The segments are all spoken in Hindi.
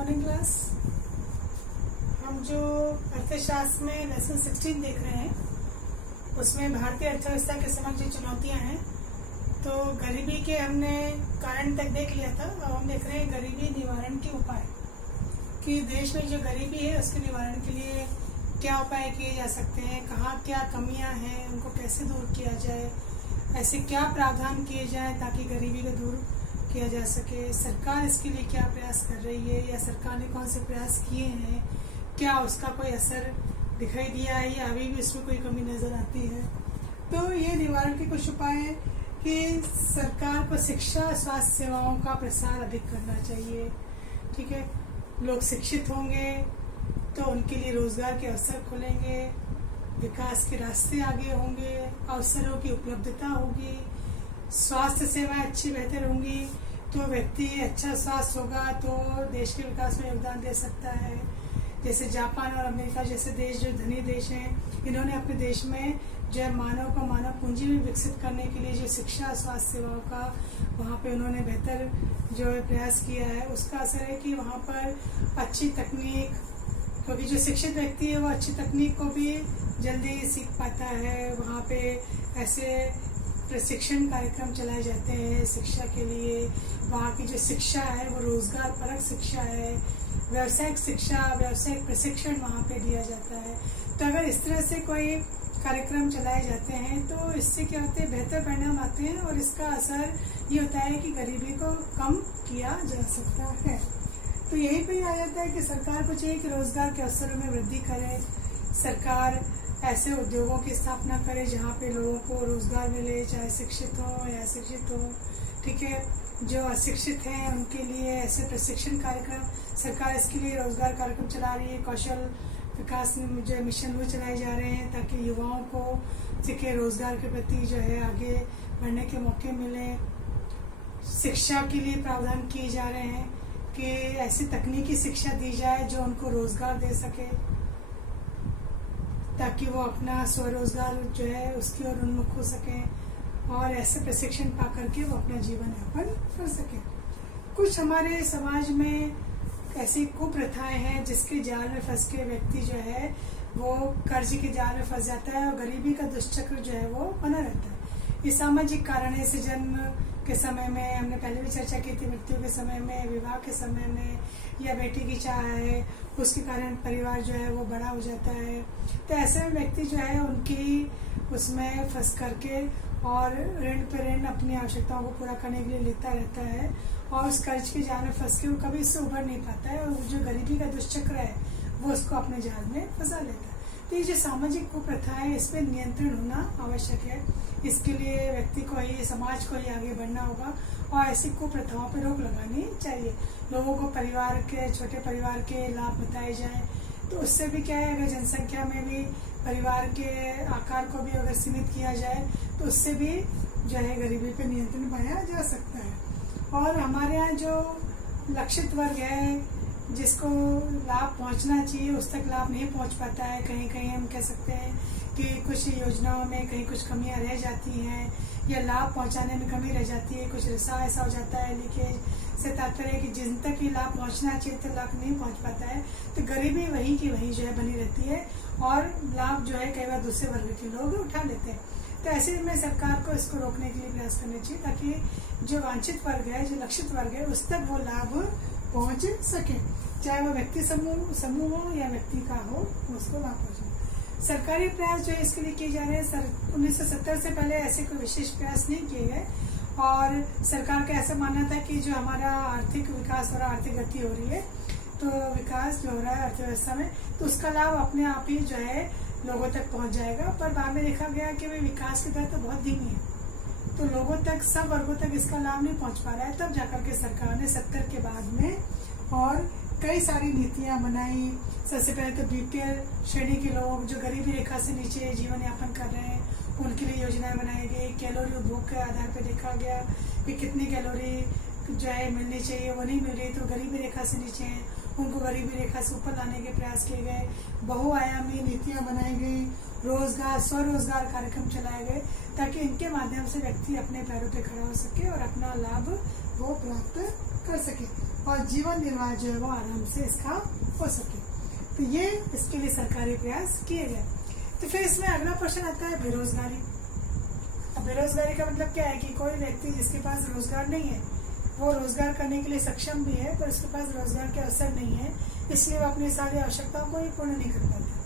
Morning class. हम जो अर्थशास्त्र में लेसन 16 देख रहे हैं उसमें भारतीय अर्थव्यवस्था के समक्ष जो चुनौतियां हैं, तो गरीबी के हमने कारण तक देख लिया था। अब हम देख रहे हैं गरीबी निवारण के उपाय कि देश में जो गरीबी है उसके निवारण के लिए क्या उपाय किए जा सकते हैं, कहाँ क्या कमियां हैं, उनको कैसे दूर किया जाए, ऐसे क्या प्रावधान किए जाए ताकि गरीबी को दूर किया जा सके। सरकार इसके लिए क्या प्रयास कर रही है या सरकार ने कौन से प्रयास किए हैं, क्या उसका कोई असर दिखाई दिया है या अभी भी उसमें कोई कमी नजर आती है। तो ये निवारण के कुछ उपाय है कि सरकार को शिक्षा स्वास्थ्य सेवाओं का प्रसार अधिक करना चाहिए। ठीक है, लोग शिक्षित होंगे तो उनके लिए रोजगार के अवसर खुलेंगे, विकास के रास्ते आगे होंगे, अवसरों की उपलब्धता होगी, स्वास्थ्य सेवाएं अच्छी बेहतर होंगी तो व्यक्ति अच्छा स्वास्थ्य होगा तो देश के विकास में योगदान दे सकता है। जैसे जापान और अमेरिका जैसे देश जो धनी देश हैं, इन्होंने अपने देश में जो है मानव को मानव पूंजी में विकसित करने के लिए जो शिक्षा स्वास्थ्य सेवाओं का वहाँ पे उन्होंने बेहतर जो है प्रयास किया है। उसका असर है कि वहाँ पर अच्छी तकनीक, क्योंकि जो शिक्षित व्यक्ति है वो अच्छी तकनीक को भी जल्दी सीख पाता है। वहाँ पे ऐसे प्रशिक्षण कार्यक्रम चलाए जाते हैं शिक्षा के लिए। वहाँ की जो शिक्षा है वो रोजगार परक शिक्षा है, व्यावसायिक शिक्षा, व्यावसायिक प्रशिक्षण वहाँ पे दिया जाता है। तो अगर इस तरह से कोई कार्यक्रम चलाए जाते हैं तो इससे क्या होते हैं, बेहतर परिणाम आते हैं और इसका असर ये होता है कि गरीबी को कम किया जा सकता है। तो यही पे आ जाता है कि सरकार को चाहिए कि रोजगार के अवसरों में वृद्धि करे। सरकार ऐसे उद्योगों की स्थापना करे जहाँ पे लोगों को रोजगार मिले, चाहे शिक्षित हो या अशिक्षित हो। ठीक है, जो अशिक्षित हैं उनके लिए ऐसे प्रशिक्षण कार्यक्रम, सरकार इसके लिए रोजगार कार्यक्रम चला रही है। कौशल विकास जो मिशन वो चलाए जा रहे हैं ताकि युवाओं को सीखे रोजगार के प्रति जो है आगे बढ़ने के मौके मिले। शिक्षा के लिए प्रावधान किए जा रहे हैं कि ऐसी तकनीकी शिक्षा दी जाए जो उनको रोजगार दे सके ताकि वो अपना स्वरोजगार जो है उसकी ओर उन्मुख हो सके और ऐसे प्रशिक्षण पा करके वो अपना जीवन यापन कर सके। कुछ हमारे समाज में ऐसी कुप्रथाएं हैं जिसके जाल में फंस के व्यक्ति जो है वो कर्ज के जाल में फंस जाता है और गरीबी का दुष्चक्र जो है वो बना रहता है। ये सामाजिक कारण है। इसे जन्म के समय में हमने पहले भी चर्चा की थी, मृत्यु के समय में, विवाह के समय में, या बेटी की चाह है उसके कारण परिवार जो है वो बड़ा हो जाता है। तो ऐसे में व्यक्ति जो है उनकी उसमें फंस करके और ऋण पे ऋण अपनी आवश्यकताओं को पूरा करने के लिए लेता रहता है और उस कर्ज के जाल में फंस के वो कभी इससे उभर नहीं पाता है और जो गरीबी का दुष्चक्र है वो उसको अपने जाल में फंसा लेता है। तो ये जो सामाजिक कुप्रथा है इस पे नियंत्रण होना आवश्यक है। इसके लिए व्यक्ति को ही, समाज को ही आगे बढ़ना होगा और ऐसी कुप्रथाओं पर रोक लगानी चाहिए। लोगों को परिवार के, छोटे परिवार के लाभ बताए जाएं तो उससे भी क्या है, अगर जनसंख्या में भी परिवार के आकार को भी अगर सीमित किया जाए तो उससे भी जो है गरीबी पे नियंत्रण पाया जा सकता है। और हमारे यहाँ जो लक्षित वर्ग है जिसको लाभ पहुंचना चाहिए उस तक लाभ नहीं पहुंच पाता है। कहीं कहीं हम कह सकते हैं कि कुछ योजनाओं में कहीं कुछ कमियां रह जाती हैं या लाभ पहुंचाने में कमी रह जाती है। कुछ रिसा ऐसा हो जाता है, लीकेज से तात्पर्य है कि जिन तक ये लाभ पहुंचना चाहिए तो लाभ नहीं पहुंच पाता है। तो गरीबी वहीं की वहीं जो है बनी रहती है और लाभ जो है कई बार दूसरे वर्ग के लोग उठा लेते हैं। तो ऐसे में सरकार को इसको रोकने के लिए प्रयास करना चाहिए ताकि जो वांछित वर्ग है, जो लक्षित वर्ग है, उस तक वो लाभ पहुंच सके, चाहे वो व्यक्ति समूह हो या व्यक्ति का हो, उसको लाभ पहुंचे। सरकारी प्रयास जो है इसके लिए किए जा रहे हैं। 1970 से पहले ऐसे कोई विशेष प्रयास नहीं किए गए और सरकार का ऐसा मानना था कि जो हमारा आर्थिक विकास हो रहा है, आर्थिक गति हो रही है, तो विकास जो हो रहा है अर्थव्यवस्था में, तो उसका लाभ अपने आप ही जो है लोगों तक पहुंच जाएगा। पर बाद में देखा गया कि भाई विकास की दर तो बहुत धीमी है, तो लोगों तक, सब वर्गों तक इसका लाभ नहीं पहुंच पा रहा है। तब जाकर के सरकार ने 70 के बाद में और कई सारी नीतियां बनाई। सबसे पहले तो बीपीएल श्रेणी के लोग जो गरीबी रेखा से नीचे जीवन यापन कर रहे हैं उनके लिए योजनाएं बनाई गई। कैलोरी उपभोग के आधार पर देखा गया कि कितनी कैलोरी जो है मिलनी चाहिए, वो नहीं मिल रही तो गरीबी रेखा से नीचे हैं, उनको गरीबी रेखा से ऊपर लाने के प्रयास किए गए। बहुआयामी नीतियां बनाई गई रोजगार स्वरोजगार कार्यक्रम चलाए गए ताकि इनके माध्यम से व्यक्ति अपने पैरों पे खड़ा हो सके और अपना लाभ वो प्राप्त कर सके और जीवन निर्वाह जो है वो आराम से इसका हो सके। तो ये इसके लिए सरकारी प्रयास किए गए। तो फिर इसमें अगला क्वेश्चन आता है बेरोजगारी। अब बेरोजगारी का मतलब क्या है कि कोई व्यक्ति जिसके पास रोजगार नहीं है, वो रोजगार करने के लिए सक्षम भी है पर उसके पास रोजगार के अवसर नहीं है, इसलिए वो अपनी सारी आवश्यकताओं को ही पूर्ण नहीं कर पाता।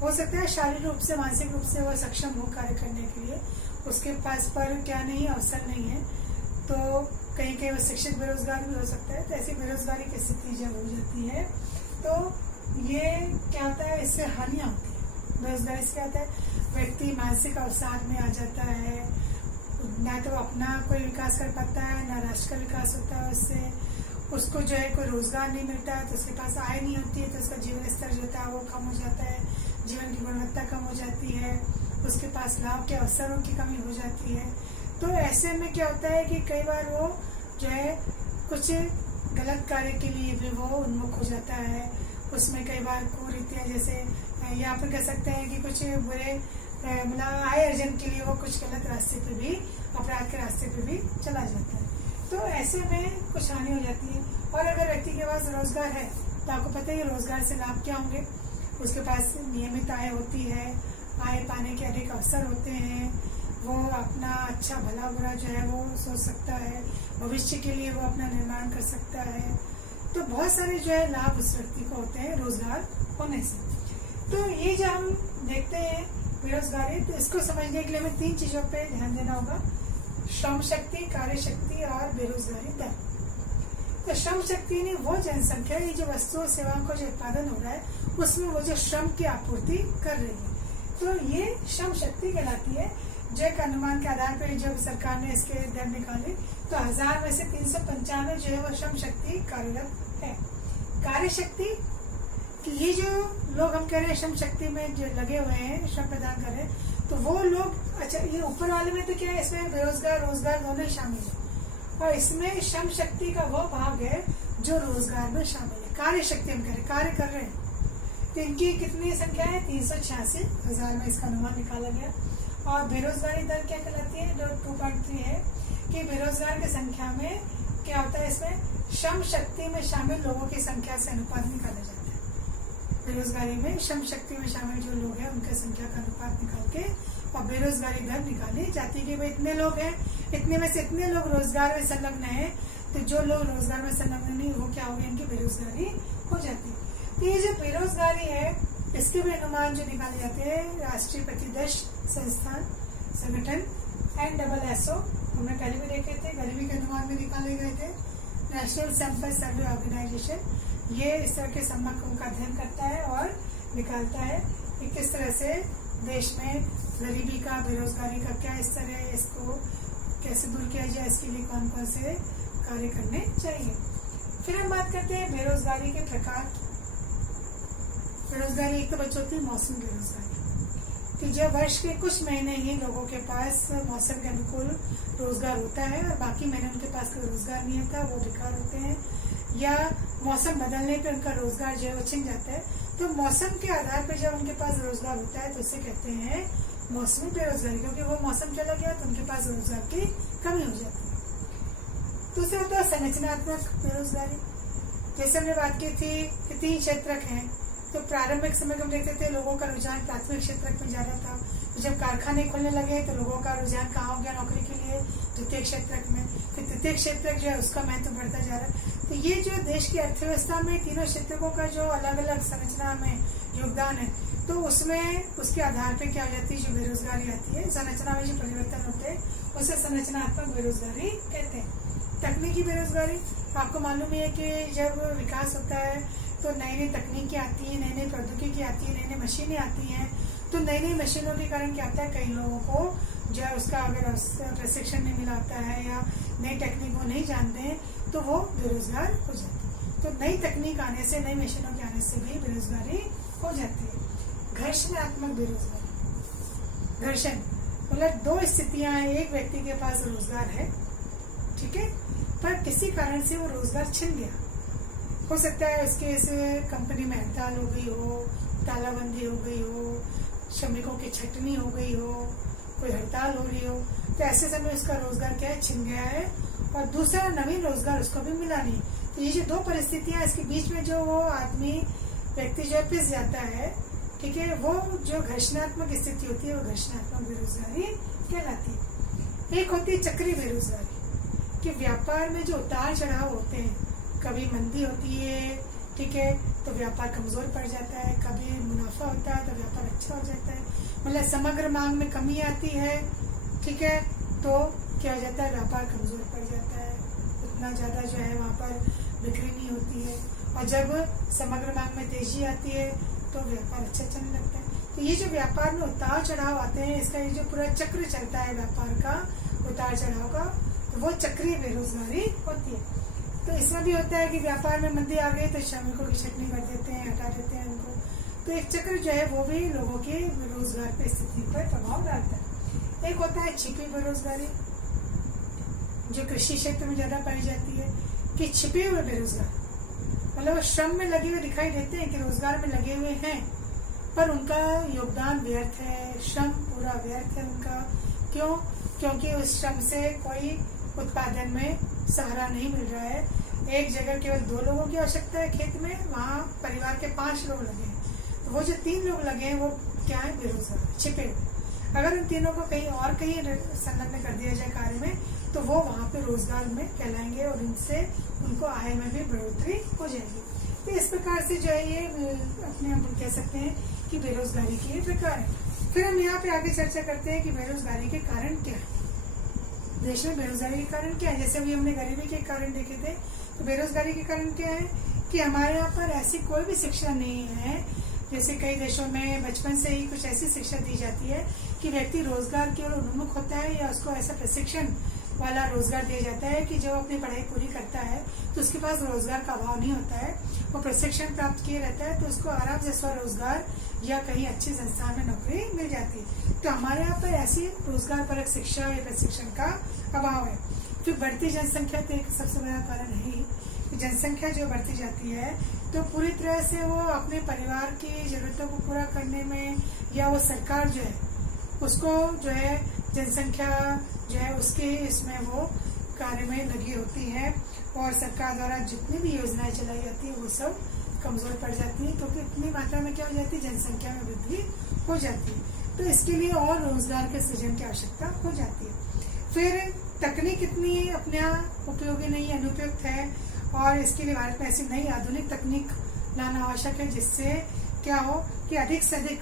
हो सकता है शारीरिक रूप से मानसिक रूप से वो सक्षम हो कार्य करने के लिए, उसके पास पर क्या नहीं अवसर नहीं है, तो कहीं कहीं वो शिक्षित बेरोजगार भी हो सकता है। तो ऐसी बेरोजगारी की स्थिति जब हो जाती है तो ये क्या होता है, इससे हानियां होती है। बेरोजगारी से क्या होता है, व्यक्ति मानसिक अवसाद में आ जाता है, ना तो अपना कोई विकास कर पाता है ना राष्ट्र का विकास होता है उससे, उसको जो है कोई रोजगार नहीं मिलता है तो उसके पास आय नहीं होती है तो उसका जीवन स्तर जो होता है वो कम हो जाता है, जीवन की गुणवत्ता कम हो जाती है, उसके पास लाभ के अवसरों की कमी हो जाती है। तो ऐसे में क्या होता है कि कई बार वो जो है कुछ गलत कार्य के लिए भी वो उन्मुख हो जाता है। उसमें कई बार कुरीतियां, जैसे यहाँ पर कह सकते हैं कि कुछ बुरे मतलब आय अर्जन के लिए वो कुछ गलत रास्ते पे भी, अपराध के रास्ते पे भी चला जाता है। तो ऐसे में कुछ हानि हो जाती है। और अगर व्यक्ति के पास रोजगार है तो आपको पता है रोजगार से लाभ क्या होंगे, उसके पास नियमित आय होती है, आय पाने के अधिक अवसर होते हैं, वो अपना अच्छा भला बुरा जो है वो सोच सकता है, भविष्य के लिए वो अपना निर्माण कर सकता है। तो बहुत सारे जो है लाभ उस व्यक्ति को होते हैं रोजगार होने से। तो ये जो हम देखते हैं बेरोजगारी, तो इसको समझने के लिए हमें 3 चीजों पे ध्यान देना होगा: श्रम शक्ति, कार्य शक्ति और बेरोजगारी दर। तो श्रम शक्ति ने वो जनसंख्या, ये जो वस्तुओं सेवाओं का जो उत्पादन हो रहा है उसमें वो जो श्रम की आपूर्ति कर रही है, तो ये श्रम शक्ति कहलाती है। जो एक अनुमान के आधार पर जब सरकार ने इसके दर निकाले तो 1000 में से 395 जो है वो श्रम शक्ति कार्यरत है। कार्य शक्ति कि ये जो लोग हम कह रहे हैं श्रम शक्ति में जो लगे हुए हैं, श्रम प्रदान कर रहे हैं, तो वो लोग, अच्छा ये ऊपर वाले में तो क्या है, इसमें बेरोजगार रोजगार दोनों ही शामिल है और इसमें श्रम शक्ति का वो भाग है जो रोजगार में शामिल है। कार्य शक्ति हम कह रहे हैं, कार्य कर रहे हैं, तो इनकी कितनी संख्या है, 386,000 में इसका अनुमान निकाला गया। और बेरोजगारी दर क्या कहलाती है, जो 2.3 है कि बेरोजगार की संख्या में क्या होता है, इसमें श्रम शक्ति में शामिल लोगों की संख्या से अनुपात निकाला जाता है। बेरोजगारी में श्रम शक्ति में शामिल जो लोग हैं उनकी संख्या का अनुपात निकाल के और बेरोजगारी दर निकाली जाती है कि भाई इतने लोग हैं, इतने में से इतने लोग रोजगार में संलग्न है, तो जो लोग रोजगार में संलग्न नहीं वो क्या हो गया, इनकी बेरोजगारी हो जाती है। तो ये जो बेरोजगारी है इसके भी अनुमान जो निकाले जाते हैं राष्ट्रीय प्रतिदर्श संस्थान संगठन NSSO, हमने पहले भी देखे थे, गरीबी के अनुमान भी निकाले गए थे। नेशनल सैंपल सर्वे ऑर्गेनाइजेशन ये इस तरह के सम्मकों का अध्ययन करता है और निकालता है कि किस तरह से देश में गरीबी का, बेरोजगारी का क्या स्तर है, इसको कैसे दूर किया जाए, इसके लिए कौन कौन से कार्य करने चाहिए। फिर हम बात करते हैं बेरोजगारी के प्रकार। बेरोजगारी एक तो बच्चों होती है मौसम बेरोजगारी, कि जब वर्ष के कुछ महीने ही लोगों के पास मौसम के अनुकूल रोजगार होता है और बाकी महीने उनके पास कोई रोजगार नहीं होता, वो बेकार होते हैं, या मौसम बदलने पे उनका रोजगार जो है वो छिन जाता है। तो मौसम के आधार पर जब उनके पास रोजगार होता है तो उसे कहते हैं मौसमी बेरोजगारी, क्योंकि वो मौसम चला गया तो उनके पास रोजगार की कमी हो जाती है। दूसरा होता है संरचनात्मक बेरोजगारी। जैसे हमने बात की थी कि 3 क्षेत्रक हैं, तो प्रारंभिक समय में हम देखते थे लोगों का रुझान प्राथमिक क्षेत्रक में ज्यादा था, तो जब कारखाने खुलने लगे तो लोगों का रुझान कहाँ हो गया नौकरी के लिए, द्वितीय क्षेत्रक में। फिर तृतीय क्षेत्रक जो है उसका महत्व बढ़ता जा रहा है। तो ये जो देश की अर्थव्यवस्था में तीनों क्षेत्रकों का जो अलग अलग संरचना में योगदान है, तो उसमें उसके आधार पे क्या हो जाती है, जो बेरोजगारी आती है, संरचना में जो परिवर्तन होते हैं उसे संरचनात्मक बेरोजगारी कहते हैं। तकनीकी बेरोजगारी, आपको मालूम है कि जब विकास होता है तो नई नई तकनीकी आती है, नई नई प्रौद्योगिकी आती है, नई नई मशीनें आती हैं, तो नई नई मशीनों के कारण क्या होता है, कई लोगों को जो है उसका अगर प्रशिक्षण नहीं मिला होता है या नई टेक्निक वो नहीं जानते हैं तो वो बेरोजगार हो जाते हैं। तो नई तकनीक आने से, नई मशीनों के आने से भी बेरोजगारी हो जाती है। घर्षणात्मक बेरोजगारी, घर्षण मतलब 2 स्थितियां हैं, एक व्यक्ति के पास रोजगार है, ठीक है, पर किसी कारण से वो रोजगार छिन गया, हो सकता है उसके इस कंपनी में हड़ताल हो गई हो, तालाबंदी हो गई हो, श्रमिकों की छटनी हो गई हो, कोई हड़ताल हो रही हो, तो ऐसे समय उसका रोजगार क्या है, छिन गया है और दूसरा नवीन रोजगार उसको भी मिला नहीं। तो ये जो दो परिस्थितियां, इसके बीच में जो वो आदमी व्यक्ति जो पिस जाता है, ठीक है, वो जो घर्षणात्मक स्थिति होती है वो घर्षणात्मक बेरोजगारी कहलाती है। एक होती है चक्रीय बेरोजगारी, कि व्यापार में जो उतार चढ़ाव होते हैं, कभी मंदी होती है, ठीक है, तो व्यापार कमजोर पड़ जाता है, कभी मुनाफा होता है तो व्यापार अच्छा हो जाता है, मतलब समग्र मांग में कमी आती है, ठीक है, तो क्या हो जाता है, व्यापार कमजोर पड़ जाता है, उतना ज्यादा जो है वहाँ पर बिक्री नहीं होती है, और जब समग्र मांग में तेजी आती है तो व्यापार अच्छा चलने लगता है। तो ये जो व्यापार में उतार चढ़ाव आते हैं, इसका ये जो पूरा चक्र चलता है व्यापार का उतार चढ़ाव का, तो वो चक्रीय बेरोजगारी होती है। तो इसमें भी होता है कि व्यापार में मंदी आ गई तो श्रमिकों की छटनी कर देते हैं, हटा देते हैं उनको, तो एक चक्र जो है वो भी लोगों के रोजगार पे स्थिति पर प्रभाव डालता है। एक होता है छिपी बेरोजगारी, जो कृषि क्षेत्र में ज्यादा पाई जाती है, कि छिपे हुए बेरोजगार, मतलब श्रम में लगे हुए दिखाई देते हैं कि रोजगार में लगे हुए हैं, पर उनका योगदान व्यर्थ है, श्रम पूरा व्यर्थ है उनका। क्यों? क्योंकि उस श्रम से कोई उत्पादन में सहारा नहीं मिल रहा है। एक जगह केवल 2 लोगों की आवश्यकता है खेत में, वहाँ परिवार के 5 लोग लगे हैं, तो वो जो 3 लोग लगे हैं वो क्या है, बेरोजगार, छिपे हुए। अगर उन तीनों को कहीं और कहीं संलग्न कर दिया जाए कार्य में, तो वो वहाँ पे रोजगार में कहलाएंगे और इनसे उनको आय में भी बढ़ोतरी हो जाएगी। तो इस प्रकार से जो है ये अपने हम कह सकते हैं कि बेरोजगारी के प्रकार है। फिर हम यहाँ पे आगे चर्चा करते हैं कि बेरोजगारी के कारण क्या है, देश में बेरोजगारी के कारण क्या है। जैसे अभी हमने गरीबी के कारण देखे थे, तो बेरोजगारी के कारण क्या है कि हमारे यहाँ पर ऐसी कोई भी शिक्षा नहीं है। जैसे कई देशों में बचपन से ही कुछ ऐसी शिक्षा दी जाती है कि व्यक्ति रोजगार की ओर उन्मुख होता है, या उसको ऐसा प्रशिक्षण वाला रोजगार दिया जाता है कि जब अपनी पढ़ाई पूरी करता है तो उसके पास रोजगार का अभाव नहीं होता है, वो प्रशिक्षण प्राप्त किए रहता है, तो उसको आराम से स्वरोजगार या कहीं अच्छी संस्थान में नौकरी मिल जाती है। तो हमारे यहाँ पर ऐसी रोजगार परक शिक्षा या प्रशिक्षण का अभाव है। फिर बढ़ती जनसंख्या तो एक सबसे बड़ा कारण है ही, जनसंख्या जो बढ़ती जाती है तो पूरी तरह से वो अपने परिवार की जरूरतों को पूरा करने में, या वो सरकार जो है उसको जो है जनसंख्या जो है उसके इसमें वो कार्य में लगी होती है, और सरकार द्वारा जितनी भी योजनाएं चलाई जाती है वो सब कमजोर पड़ जाती है, क्योंकि इतनी मात्रा में क्या हो जाती है, जनसंख्या में वृद्धि हो जाती है। तो इसके लिए और रोजगार के सृजन की आवश्यकता हो जाती है। फिर तकनीक इतनी अपने उपयोगी नहीं, अनुपयुक्त है, और इसके लिए भारत में ऐसी नई आधुनिक तकनीक लाना आवश्यक है जिससे क्या हो कि अधिक से अधिक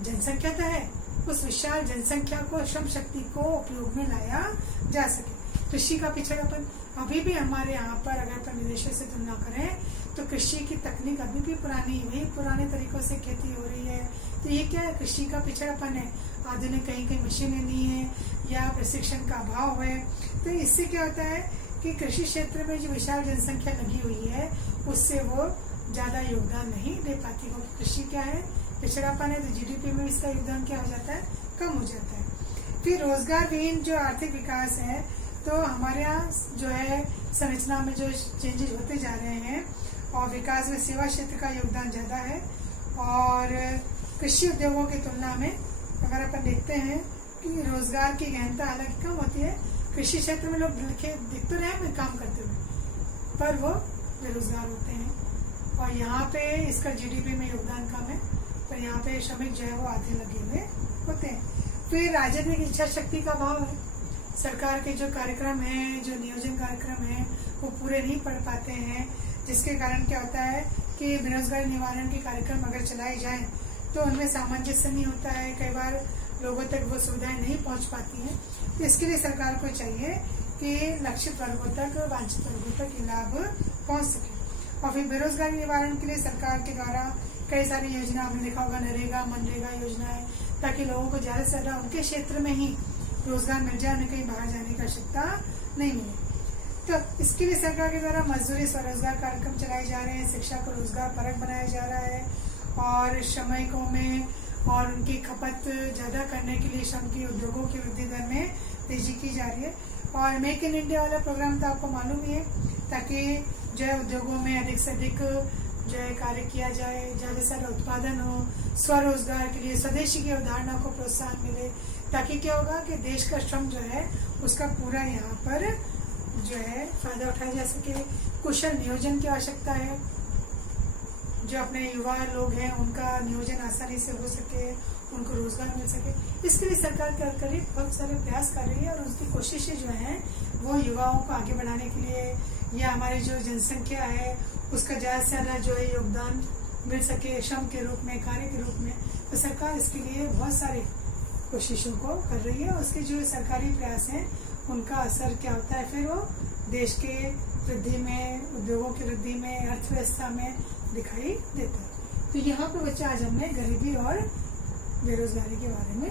जनसंख्या तो है, उस विशाल जनसंख्या को, श्रम शक्ति को उपयोग में लाया जा सके। कृषि का पिछड़ापन अभी भी हमारे यहाँ पर अगर अपन विदेशों से तुलना करें तो कृषि की तकनीक अभी भी पुरानी, वही पुराने तरीकों से खेती हो रही है। तो ये क्या है, कृषि का पिछड़ापन है। आधुनिक कहीं कहीं मशीनें नहीं है या प्रशिक्षण का अभाव है। तो इससे क्या होता है कि कृषि क्षेत्र में जो विशाल जनसंख्या लगी हुई है उससे वो ज्यादा योगदान नहीं दे पाती, क्योंकि कृषि क्या है, पिछड़ापन है, तो जीडीपी में इसका योगदान क्या हो जाता है, कम हो जाता है। फिर रोजगार विहीन जो आर्थिक विकास है, तो हमारे यहाँ जो है संरचना में जो चेंजेस होते जा रहे हैं, और विकास में सेवा क्षेत्र का योगदान ज्यादा है, और कृषि उद्योगों की तुलना में अगर अपन देखते हैं कि रोजगार की गहनता हालांकि कम होती है, कृषि क्षेत्र में लोग दिख तो रहे हैं काम करते हुए, पर वो बेरोजगार होते हैं, और यहाँ पे इसका जीडीपी में योगदान कम है, पर यहाँ पे श्रमिक जो है वो आधे लगे हुए होते हैं। फिर राजनीतिक इच्छा शक्ति का अभाव है, सरकार के जो कार्यक्रम हैं, जो नियोजन कार्यक्रम हैं, वो पूरे नहीं पढ़ पाते हैं, जिसके कारण क्या होता है कि बेरोजगारी निवारण के कार्यक्रम अगर चलाए जाएं तो उनमें सामंजस्य नहीं होता है, कई बार लोगों तक वो सुविधाएं नहीं पहुंच पाती हैं। तो इसके लिए सरकार को चाहिए कि लक्षित वर्गों तक, वांछित वर्गों तक ये लाभ पहुंच सके। और फिर बेरोजगारी निवारण के लिए सरकार के द्वारा कई सारी योजना, आपने देखा होगा नरेगा, मनरेगा योजनाएं, ताकि लोगों को ज्यादा से ज्यादा उनके क्षेत्र में ही रोजगार मिल जाए, उन्हें कहीं बाहर जाने की आवश्यकता नहीं मिले। तो इसके लिए सरकार के द्वारा मजदूरी स्वरोजगार कार्यक्रम चलाए जा रहे हैं, शिक्षा को रोजगार परक बनाया जा रहा है, और श्रमिकों में और उनकी खपत ज्यादा करने के लिए श्रम के उद्योगों की वृद्धि दर में तेजी की जा रही है। और मेक इन इंडिया वाला प्रोग्राम तो आपको मालूम ही है, ताकि जो है उद्योगों में अधिक से अधिक जो है कार्य किया जाए, ज्यादा से ज्यादा उत्पादन हो, स्वरोजगार के लिए स्वदेशी की अवधारणा को प्रोत्साहन मिले, ताकि क्या होगा कि देश का श्रम जो है उसका पूरा यहाँ पर जो है फायदा उठाया जा सके। कुशल नियोजन की आवश्यकता है, जो अपने युवा लोग हैं उनका नियोजन आसानी से हो सके, उनको रोजगार मिल सके। इसके लिए सरकार क्या कर रही है, बहुत सारे प्रयास कर रही है और उसकी कोशिशें जो हैं वो युवाओं को आगे बढ़ाने के लिए, या हमारी जो जनसंख्या है उसका ज्यादा से ज्यादा जो है योगदान मिल सके श्रम के रूप में, कार्य के रूप में, तो सरकार इसके लिए बहुत सारी कोशिशों को कर रही है। उसके जो सरकारी प्रयास हैं उनका असर क्या होता है, फिर वो देश के वृद्धि में, उद्योगों की वृद्धि में, अर्थव्यवस्था में दिखाई देता है। तो यहाँ पे बच्चा आज हमने गरीबी और बेरोजगारी के बारे में